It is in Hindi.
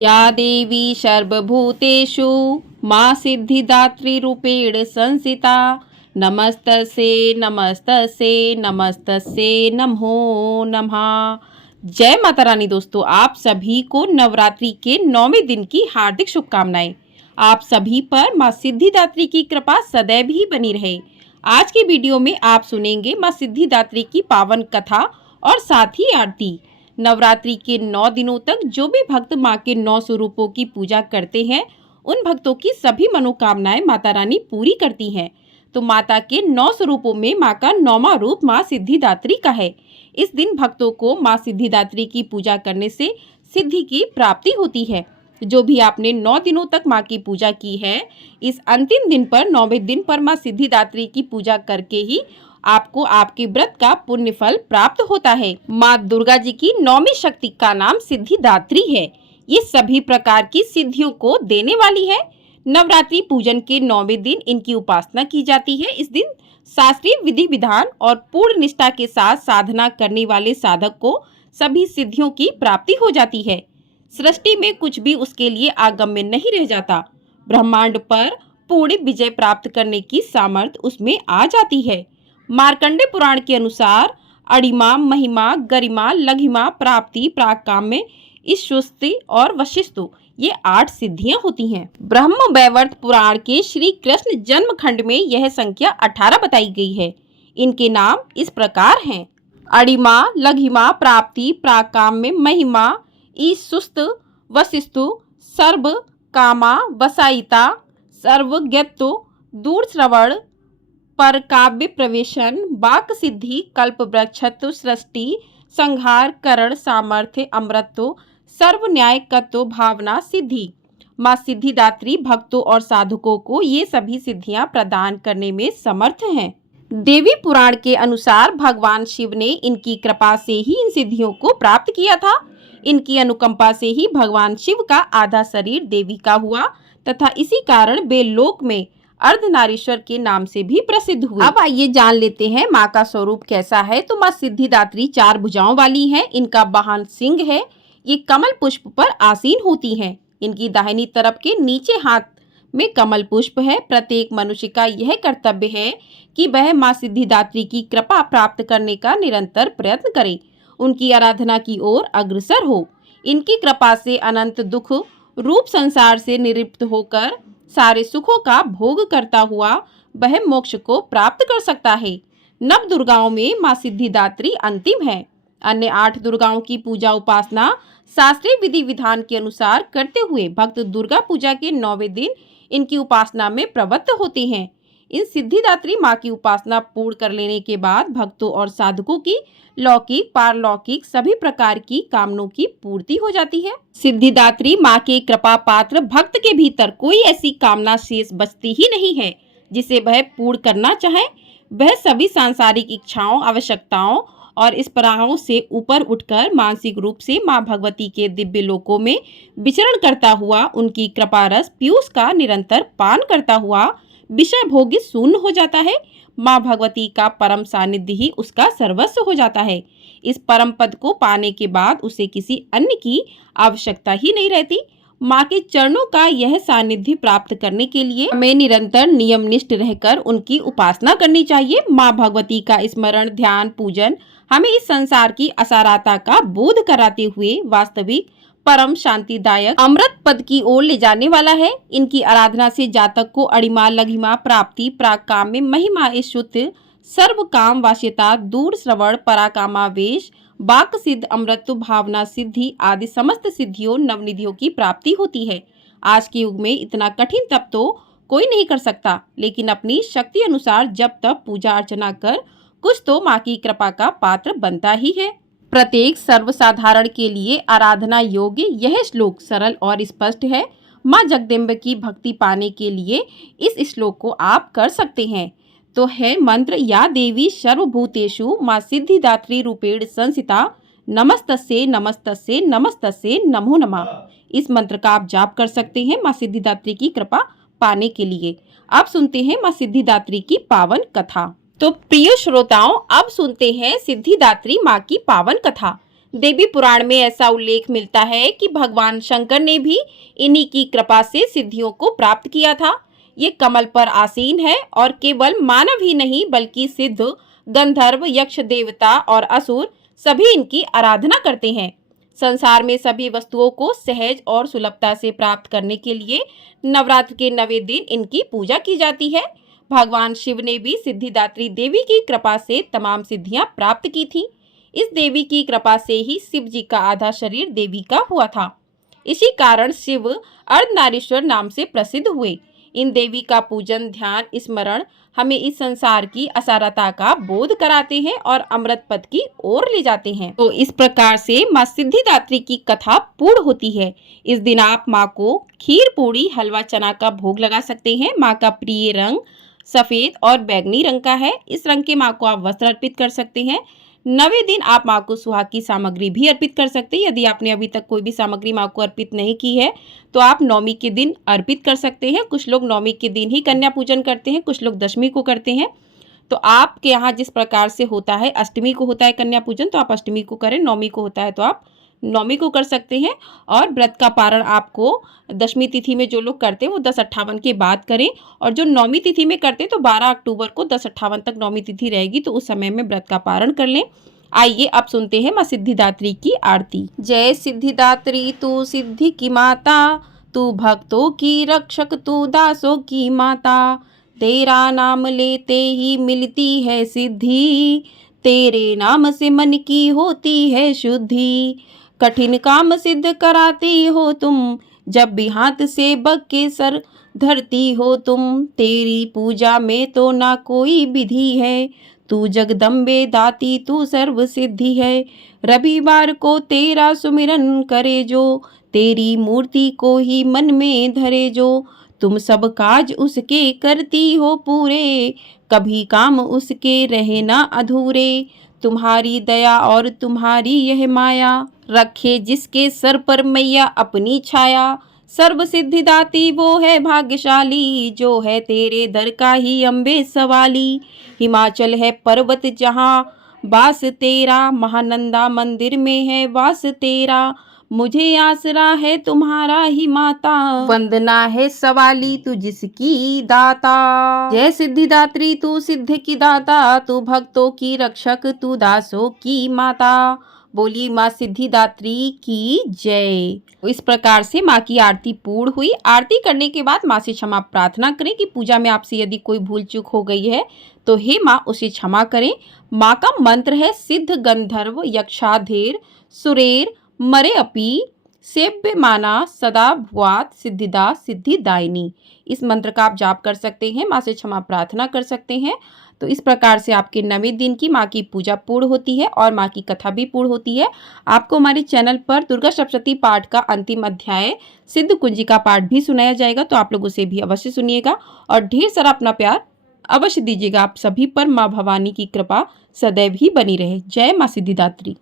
या देवी सर्वभूतेषु माँ सिद्धिदात्री रूपेण संसिता नमस्तस्ये नमस्तस्ये नमस्तस्ये नमो नमः। जय माता रानी। दोस्तों, आप सभी को नवरात्रि के 9वें दिन की हार्दिक शुभकामनाएं। आप सभी पर माँ सिद्धिदात्री की कृपा सदैव ही बनी रहे। आज के वीडियो में आप सुनेंगे माँ सिद्धिदात्री की पावन कथा और साथ ही आरती। नवरात्रि के 9 दिनों तक जो भी भक्त माँ के 9 स्वरूपों की पूजा करते हैं, उन भक्तों की सभी मनोकामनाएं माता रानी पूरी करती हैं। तो माता के 9 स्वरूपों में माँ का 9वां रूप माँ सिद्धिदात्री का है। इस दिन भक्तों को माँ सिद्धिदात्री की पूजा करने से सिद्धि की प्राप्ति होती है। जो भी आपने 9 दिनों तक माँ की पूजा की है, इस अंतिम दिन पर 9वें दिन पर माँ सिद्धिदात्री की पूजा करके ही आपको आपके व्रत का पुण्य फल प्राप्त होता है। माँ दुर्गा जी की 9वीं शक्ति का नाम सिद्धिदात्री है। ये सभी प्रकार की सिद्धियों को देने वाली है। नवरात्रि पूजन के 9वें दिन इनकी उपासना की जाती है। इस दिन शास्त्रीय विधि विधान और पूर्ण निष्ठा के साथ साधना करने वाले साधक को सभी सिद्धियों की प्राप्ति हो जाती है। सृष्टि में कुछ भी उसके लिए अगम्य नहीं रह जाता। ब्रह्मांड पर पूर्ण विजय प्राप्त करने की सामर्थ्य उसमें आ जाती है। मार्कंडे पुराण के अनुसार अणिमा, महिमा, गरिमा, लघिमा, प्राप्ति, प्राकाम्य, ईश्वस्ति और वशिष्ठु, ये 8 सिद्धियां होती हैं। ब्रह्म वैवर्त पुराण के श्री कृष्ण जन्म खंड में यह संख्या 18 बताई गई है। इनके नाम इस प्रकार हैं: अणिमा, लघिमा, प्राप्ति, प्राकाम्य, महिमा, ईशुस्त, वशिष्ठु, सर्व कामा, वसायिता, सर्वज्ञत्व, दूर श्रवण, पर काव्य प्रवेशन, वाक सिद्धि, कल्प वृक्षत्व, सृष्टि संहार, करण, सामर्थ्य, अमृतत्व, सर्व न्यायकत्व, भावना सिद्धि। माँ सिद्धिदात्री भक्तों और साधकों को ये सभी सिद्धियां प्रदान करने में समर्थ हैं। देवी पुराण के अनुसार भगवान शिव ने इनकी कृपा से ही इन सिद्धियों को प्राप्त किया था। इनकी अनुकंपा से ही भगवान शिव का आधा शरीर देवी का हुआ तथा इसी कारण वे लोक में अर्धनारीश्वर के नाम से भी प्रसिद्ध हुए। अब आइए जान लेते हैं माँ का स्वरूप कैसा है। तो माँ सिद्धिदात्री 4 भुजाओं वाली है। इनका वाहन सिंह है। ये कमल पुष्प पर आसीन होती हैं। इनकी दाहिनी तरफ के नीचे हाथ में कमल पुष्प है। प्रत्येक मनुष्य का यह कर्तव्य है कि वह माँ सिद्धिदात्री की कृपा प्राप्त करने का निरंतर प्रयत्न करे, उनकी आराधना की ओर अग्रसर हो। इनकी कृपा से अनंत दुख रूप संसार से निवृत्त होकर सारे सुखों का भोग करता हुआ वह मोक्ष को प्राप्त कर सकता है। नव दुर्गाओं में माँ सिद्धिदात्री अंतिम है। अन्य 8 दुर्गाओं की पूजा उपासना शास्त्रीय विधि विधान के अनुसार करते हुए भक्त दुर्गा पूजा के 9वें दिन इनकी उपासना में प्रवृत्त होते हैं। इन सिद्धिदात्री माँ की उपासना पूर्ण कर लेने के बाद भक्तों और साधकों की लौकिक पारलौकिक सभी प्रकार की कामनाओं की पूर्ति हो जाती है। सिद्धिदात्री माँ के कृपा पात्र भक्त के भीतर कोई ऐसी कामना शेष बचती ही नहीं है जिसे वह पूर्ण करना चाहे। वह सभी सांसारिक इच्छाओं, आवश्यकताओं और इच्छाओं से ऊपर उठकर मानसिक रूप से माँ भगवती के दिव्य लोकों में विचरण करता हुआ उनकी कृपा रस पीयूष का निरंतर पान करता हुआ विषय भोगी शून्य हो जाता है। माँ भगवती का परम सानिध्य ही उसका सर्वस्व हो जाता है। इस परम पद को पाने के बाद उसे किसी अन्य की आवश्यकता ही नहीं रहती। माँ के चरणों का यह सानिध्य प्राप्त करने के लिए हमें निरंतर नियमनिष्ठ रहकर उनकी उपासना करनी चाहिए। माँ भगवती का स्मरण, ध्यान, पूजन हमें इस संसार की असारता का बोध कराते हुए वास्तविक परम शांतिदायक अमृत पद की ओर ले जाने वाला है। इनकी आराधना से जातक को अणिमा, लघिमा, प्राप्ति, प्राकाम्य, महिमा, ईशुत्व, सर्व काम वास्यता, दूर श्रवण, पराकामावेश, वाक सिद्ध, अमृत, भावना सिद्धि आदि समस्त सिद्धियों नवनिधियों की प्राप्ति होती है। आज के युग में इतना कठिन तप तो कोई नहीं कर सकता, लेकिन अपनी शक्ति अनुसार जब तक पूजा अर्चना कर कुछ तो माँ की कृपा का पात्र बनता ही है। प्रत्येक सर्वसाधारण के लिए आराधना योग्य यह श्लोक सरल और स्पष्ट है। माँ जगदम्बा की भक्ति पाने के लिए इस श्लोक को आप कर सकते हैं। तो है मंत्र: या देवी सर्वभूतेषु माँ सिद्धिदात्री रूपेण संसिता नमस्तस्ये नमस्तस्ये नमस्तस्ये नमो नमः। इस मंत्र का आप जाप कर सकते हैं माँ सिद्धिदात्री की कृपा पाने के लिए। अब सुनते हैं माँ सिद्धिदात्री की पावन कथा। तो प्रिय श्रोताओं, अब सुनते हैं सिद्धिदात्री माँ की पावन कथा। देवी पुराण में ऐसा उल्लेख मिलता है कि भगवान शंकर ने भी इन्हीं की कृपा से सिद्धियों को प्राप्त किया था। ये कमल पर आसीन है और केवल मानव ही नहीं बल्कि सिद्ध, गंधर्व, यक्ष, देवता और असुर सभी इनकी आराधना करते हैं। संसार में सभी वस्तुओं को सहज और सुलभता से प्राप्त करने के लिए नवरात्र के 9वें दिन इनकी पूजा की जाती है। भगवान शिव ने भी सिद्धिदात्री देवी की कृपा से तमाम सिद्धियां प्राप्त की थी। इस देवी की कृपा से ही शिव जी का आधा शरीर देवी का हुआ था। इसी कारण शिव अर्धनारीश्वर नाम से प्रसिद्ध हुए। इन देवी का पूजन, ध्यान, स्मरण हमें इस संसार की असारता का बोध कराते हैं और अमृत पद की ओर ले जाते हैं। तो इस प्रकार से माँ सिद्धिदात्री की कथा पूर्ण होती है। इस दिन आप माँ को खीर, पूड़ी, हलवा, चना का भोग लगा सकते हैं। माँ का प्रिय रंग सफेद और बैगनी रंग का है। इस रंग के माँ को आप वस्त्र अर्पित कर सकते हैं। 9वें दिन आप माँ को सुहाग की सामग्री भी अर्पित कर सकते हैं। यदि आपने अभी तक कोई भी सामग्री माँ को अर्पित नहीं की है तो आप 9वीं के दिन अर्पित कर सकते हैं। कुछ लोग 9वीं के दिन ही कन्या पूजन करते हैं, कुछ लोग 10वीं को करते हैं। तो आपके यहाँ जिस प्रकार से होता है, अष्टमी को होता है कन्या पूजन तो आप अष्टमी को करें, 9वीं को होता है तो आप 9वीं को कर सकते हैं। और व्रत का पारण आपको 10वीं तिथि में जो लोग करते हैं वो 10:58 के बाद करें, और जो 9वीं तिथि में करते हैं तो 12 अक्टूबर को 10:58 तक 9वीं तिथि रहेगी, तो उस समय में व्रत का पारण कर लें। आइए अब सुनते हैं माँ सिद्धिदात्री की आरती। जय सिद्धिदात्री तू सिद्धि की माता, तू भक्तों की रक्षक, तू दासों की माता। तेरा नाम लेते ही मिलती है सिद्धि, तेरे नाम से मन की होती है शुद्धि। कठिन काम सिद्ध कराती हो तुम, जब भी हाथ से बग के सर धरती हो तुम। तेरी पूजा में तो ना कोई विधि है, तू जगदम्बे दाती तू सर्व सिद्धि है। रविवार को तेरा सुमिरन करे जो, तेरी मूर्ति को ही मन में धरे जो। तुम सब काज उसके करती हो पूरे, कभी काम उसके रहे ना अधूरे। तुम्हारी दया और तुम्हारी यह माया, रखे जिसके सर पर मैया अपनी छाया। सर्व सिद्धिदाती वो है भाग्यशाली, जो है तेरे दर का ही अम्बे सवाली। हिमाचल है पर्वत जहाँ वास तेरा, महानंदा मंदिर में है वास तेरा। मुझे आसरा है तुम्हारा ही माता, वंदना है सवाली तू जिसकी दाता। जय सिद्धिदात्री तू सिद्ध की दाता, तू भक्तों की रक्षक, तू दासों की माता। बोली माँ सिद्धिदात्री की जय। इस प्रकार से माँ की आरती पूर्ण हुई। आरती करने के बाद माँ से क्षमा प्रार्थना करें कि पूजा में आपसे यदि कोई भूल चूक हो गई है तो हे माँ उसे क्षमा करें। माँ का मंत्र है सिद्ध गंधर्व यक्षाधीर सुरेर मरे अपी सेव्य माना सदा भुआत सिद्धिदा सिद्धिदायिनी। इस मंत्र का आप जाप कर सकते हैं, माँ से क्षमा प्रार्थना कर सकते हैं। तो इस प्रकार से आपके 9वें दिन की माँ की पूजा पूर्ण होती है और माँ की कथा भी पूर्ण होती है। आपको हमारे चैनल पर दुर्गा सप्तशती पाठ का अंतिम अध्याय सिद्ध कुंजिका पाठ भी सुनाया जाएगा, तो आप लोग उसे भी अवश्य सुनिएगा और ढेर सारा अपना प्यार अवश्य दीजिएगा। आप सभी पर माँ भवानी की कृपा सदैव ही बनी रहे। जय माँ सिद्धिदात्री।